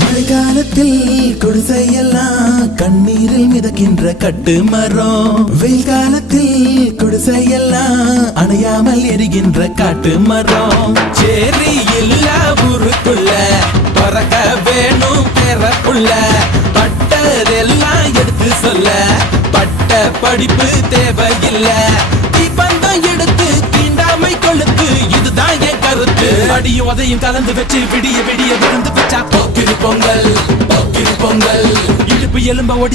மழைக்காலத்தில் குடிசையெல்லாம் கண்ணீரில் மிதக்கின்ற கட்டு மரம், வெயில் காலத்தில் குடிசையெல்லாம் அணையாமல் எரிகின்ற காட்டு மரம். சேரி இல்ல ஊருக்குள்ள பறக்க வேணும் பிறப்புள்ள, பட்டதெல்லாம் எடுத்து சொல்ல பட்ட படிப்பு தேவையில்ல. தீபந்தம் எடுத்து தீண்டாமை கொளுத்து, இதுதான் என் கருத்து. அடியும் அதையும் கலந்து வச்சு விடிய விடிய விழுந்து வச்சா போக்கிரு பொங்கல், போக்கிரு பொங்கல். இடுப்பு எலும்ப ஒடி